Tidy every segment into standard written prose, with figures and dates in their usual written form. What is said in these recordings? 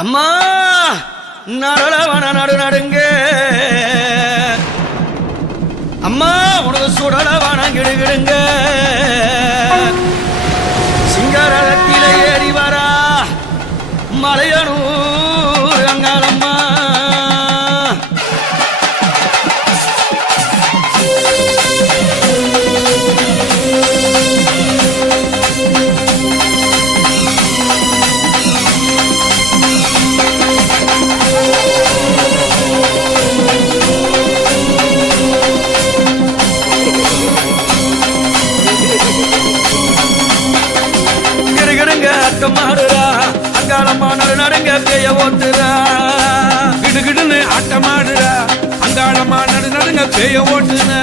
அம்மா நடலவன நடு நடுங்க அம்மா உனக்கு சுடலவன கிடுகிடுங்க சிங்கரத்தில ஏறி வரா மலையனூர் அங்காளம்மா ஆட்டமாடுறா அங்காளம்மா நடு நடுங்க பேய ஓட்டுறா கிடுகிடுன்னு ஆட்டமாடுறா அங்காளம்மா நடு நடுங்க பேய ஓட்டுறா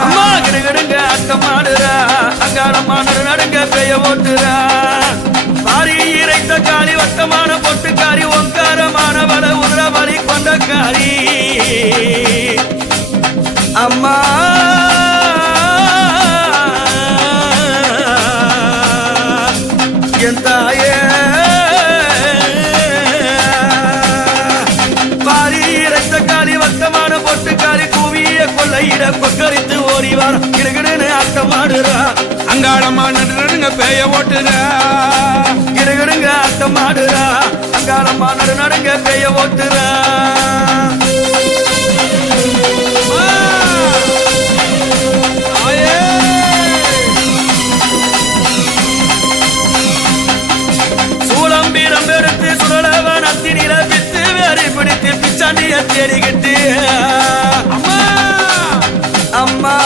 அம்மா கிடுகிடுங்க ஆட்டமாடுறா அங்காளம்மா நடு நடுங்க பேய ஓட்டுறா பாரி இறைத்த காளி வட்டமான பொட்டுக்காரி ஒங்காரமான வள உதிர வலி கொண்டக்காரி அம்மா என் தாயே பாரி இறைத்த காளி வட்டமான பொட்டுக்காரி கூவிய கொள்ளையிட கொக்கரித்து ஓடிவார் கிடுகிடுன்னு ஆட்டமாடுறா அங்காளம்மா நடு நடுங்க பேய ஓட்டுறா கிடுகிடுங்க ஆட்டமாடுறா அங்காளம்மா நடு நடுங்க பேய ஓட்டுறா சூளம்பீரம் எடுத்து சுடலவன் அத்தினில பித்து வேறி பிடித்து பிச்சாண்டிய தேடிக்கிட்டு அம்மா அம்மா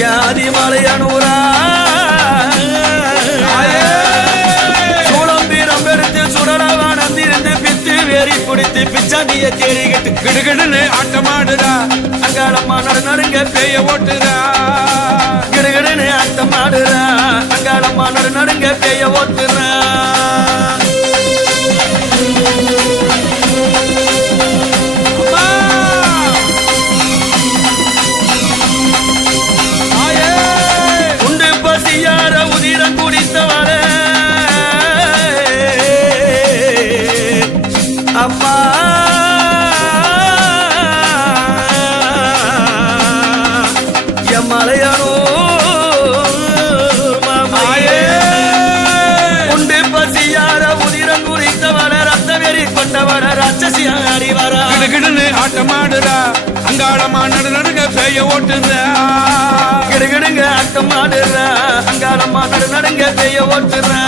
யாதி மலையனூரா சூளம்பீரம் எடுத்து சுடலவன் அத்திருந்து பித்து வேறி பிடித்து பிச்சாண்டிய தேடிக்கிட்டு கிடுகிடுன்னு ஆட்டமாடுறா அங்காளம்மா நடு நடுங்க பேய ஓட்டுறா கிடுகிடுன்னு ஆட்டமாடுறா அங்காளம்மா நடு நடுங்க பேய ஓட்டுறா உண்டு பசியார உதிரம் குடித்தவர அம்மா மலையானோ மாமாயே உண்டு பசியார உதிரம் குறித்தவர ரத்த வெறி கொண்டவர ராட்சசியா அறிவரா கிடுகிடுன்னு ஆட்டமாடுறா அங்காளம்மா நடு நடுங்க பேய ஓட்டுறா கிடுகிடுங்க ஆட்டமாடுறா அங்காளம்மா நடு நடுங்க பேய ஓட்டுறா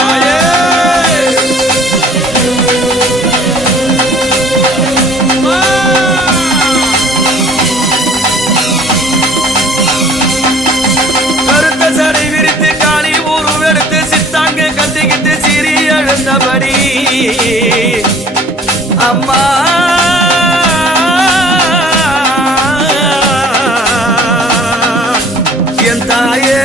சடை விரித்து காளி ஊரு எடுத்து சித்தாங்க கத்திக்கிட்டு சிறி எழுந்தபடி அம்மா என் தாயே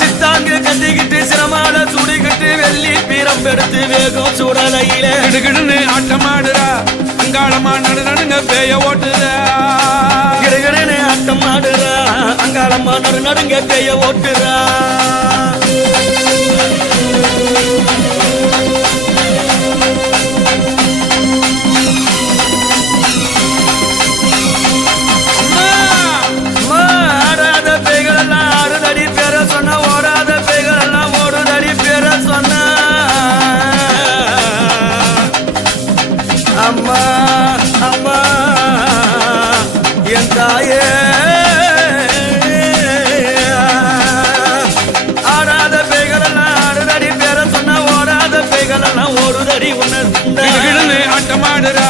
சித்தாங்க கத்திக்கிட்டு சிரமால சுடிக்கிட்டு வெள்ளி பீரம் எடுத்து வேகம் சுடலையில கிடுகிடுன்னு ஆட்டமாடுறா அங்காளம்மா நடு நடுங்க பேய ஓட்டுறா கிடுகிடுன்னு ஆட்டமாடுறா அங்காளம்மா நடு நடுங்க பேய ஓட்டுறா ஆடாத பேய்கள் எல்லாம் ஆறுதடி பேர சொன்ன ஓடாத பேய்கள் எல்லாம் ஓடுதடி பேர சொன்ன அம்மா அம்மா என் தாயே ஆடாத பேய்கள் எல்லாம் ஆடுதடி பேர சொன்ன ஓடாத பேய்கள் எல்லாம் ஓடுதடி கிடுகிடுன்னு ஆட்டமாடுறா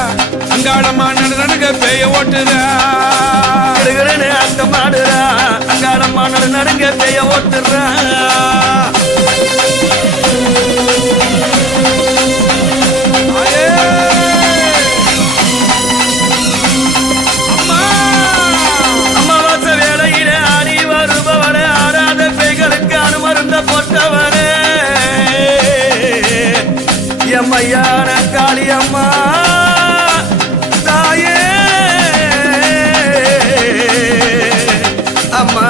அங்காளம்மா நடு நடுங்க பேய ஓட்டுறா கிடுகிடுன்னு ஆட்டமாடுறா அங்காளம்மா நடு நடுங்க பேய ஓட்டுறா அமாவாசை வேளையில ஆடி வருபவனே ஆடாத பேய்களுக்கு அனுமருந்த போட்டவனே எம்மையான காளியம்மா தாயே அம்மா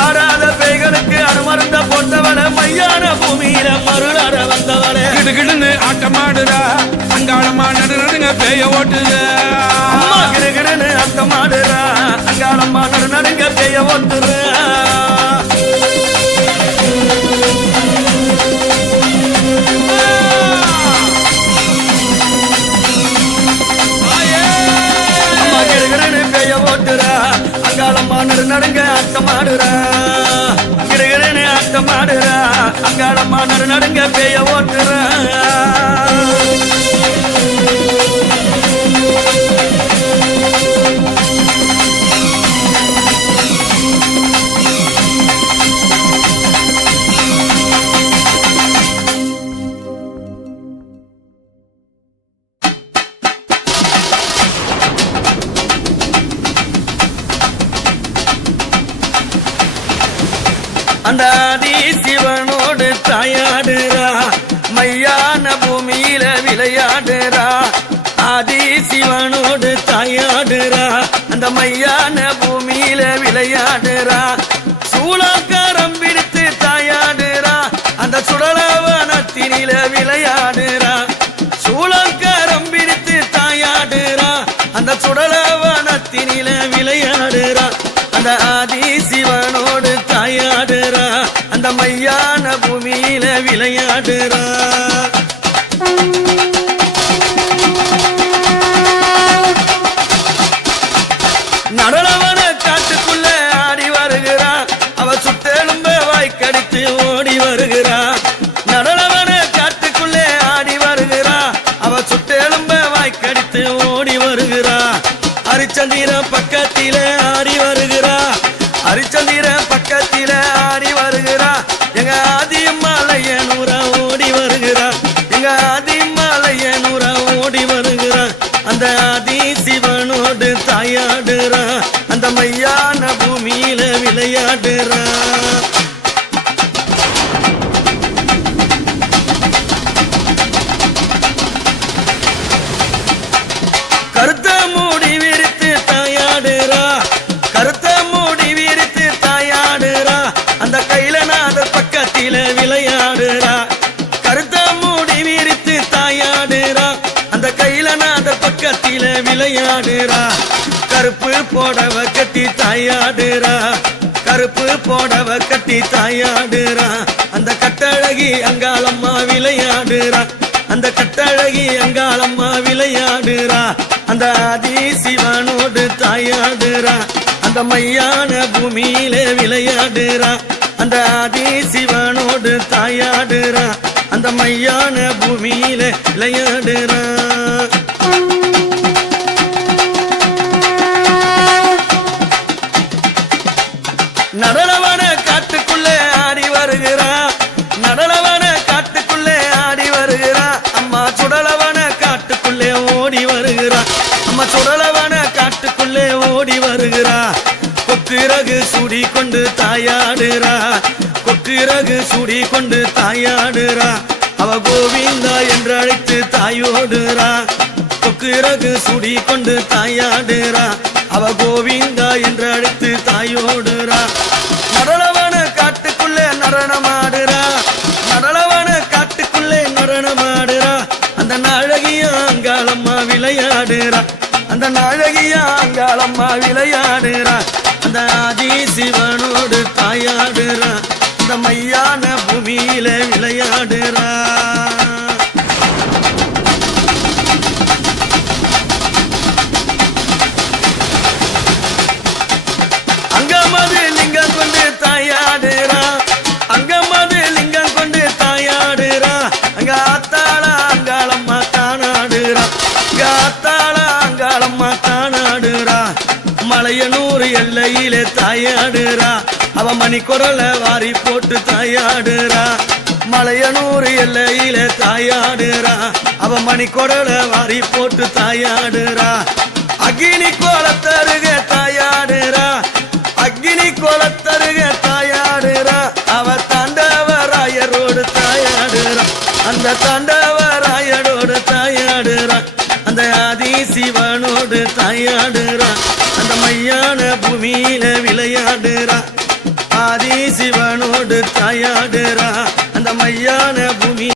ஆடாத பேய்களுக்கு அனுமருந்த போட்டவள மையான பூமியில மருளாட வந்தவள கிடுகிடுன்னு ஆட்டமாடுறா அங்காளம்மா நடு நடுங்க பேய ஓட்டுது அம்மா கிடுகிடுன்னு ஆட்டமாடுறா அங்காளம்மா நடு நடுங்க பேய ஓட்டுற அங்காளம்மா நடு நடுங்க ஆட்டமாடுறா கிடுகிடுன்னு ஆட்டமாடுறா அங்காளம்மா நடு நடுங்க பேய ஓட்டுறா அந்த ஆதி சிவனோடு தாயாடுறா மையான பூமியில விளையாடுறா ஆதி சிவனோடு தாயாடுறா அந்த மையான பூமியில விளையாடுறா சூளாக்காரம் பிடித்து தாயாடுறா அந்த சுடலவனத்தினில விளையாடுறா சூளாக்காரம் பிடித்து தாயாடுறா அந்த சுடலவனத்தினில விளையாடுறா அந்த ஆதி சிவனோடு தாயாடுறா அந்த மையான பூமியில விளையாடுறா நடனவன காட்டுக்குள்ள ஆடி வருகிறா அவ சுட்டெலும்ப வாய்க்கடித்து ஓடி வருகிறா நடனவன காட்டுக்குள்ள ஆடி வருகிறா அவ சுட்டெலும்ப வாய்க்கடித்து ஓடி வருகிறா ஹரிச்சந்திர பக்கத்தில ஆடி வருகிறா ஹரிச்சந்திர பக்கத்தில ஆடி வருகிறா எங்க ஆதிமலையனூரா ஓடி வருகிறா எங்க ஆதிமலையனூரா ஓடி வருகிறா அந்த ஆதி சிவனோடு தாயாடுறா அந்த மையான பூமியில விளையாடுறா கருத்த மூடி விரித்து தாயாடுறா கருத்த மூடி விரித்து தாயாடுறா அந்த கைலநாதர் பக்கத்தில விளையாடுறா கருத்த மூடி விரித்து தாயாடுறா அந்த கைலநாதர் பக்கத்தில விளையாடுறா கருப்பு போடவ கட்டி தாயாடுறா கருப்பு போடவ கட்டி தாயாடுறா அந்த கட்டழகி அங்காளம்மா விளையாடுறா அந்த கட்டழகி அங்காளம்மா விளையாடுறா அந்த ஆதி சிவனோடு தாயாடுறா அந்த மையான பூமியில விளையாடுறா அந்த ஆதி சிவனோடு தாயாடுறா அந்த மையான பூமியில விளையாடுறா நடனவன காட்டுக்குள்ளே ஆடி வருகிறா நடனவன காட்டுக்குள்ளே ஆடி வருகிறா அம்மா சுடலவன காட்டுக்குள்ளே ஓடி வருகிறா அம்மா சுடலவன காட்டுக்குள்ளே ஓடி வருகிறா கொக்கிரகு சுடி கொண்டு தாயாடுறா கொக்கிரகு சுடி கொண்டு தாயாடுறா அவ கோவிந்தா என்று அழைத்து தாயோடுறா கொக்கிரகு சுடி கொண்டு தாயாடுறா அவ கோவிந்தா என்று அழைத்து தாயோடுறா நடனவன காட்டுக்குள்ளே நடனமாடுறா நடனவன காட்டுக்குள்ளே நடனமாடுறா அந்த நாழகியா அங்காளம்மா விளையாடுறா அந்த நாழகியா அங்காளம்மா விளையாடுறா அந்த ஆதி சிவனோடு தாயாடுறா அந்த மையான பூமியில விளையாடுறா அங்கமது லிங்கம் கொண்டு தாயாடுறா அங்கமது லிங்கம் கொண்டு தாயாடுறா அங்க ஆத்தாளா அங்காளம்மா தானாடுறா அங்க ஆத்தாளா அங்காளம்மா தானாடுறா மலையனூர் எல்லையிலே தாயாடுறா அவ மணி குரல வாரி போட்டு தாயாடுறா மலையனூர் எல்லையிலே தாயாடுறா அவ மணி குரல வாரி போட்டு தாயாடுறா அக்னி கோலத்தருக தாயாடுறா அக்னி கோலத்தருக தாயாடுறா அவ தாண்டவராயரோடு தாயாடுறா அந்த தாண்டவராயரோடு தாயாடுறா அந்த ஆதி சிவனோடு சிவனோடு தாயாடுறா அந்த மையான பூமியில விளையாடுறா ஆதி சிவனோடு தாயாடுறா அந்த மையான பூமி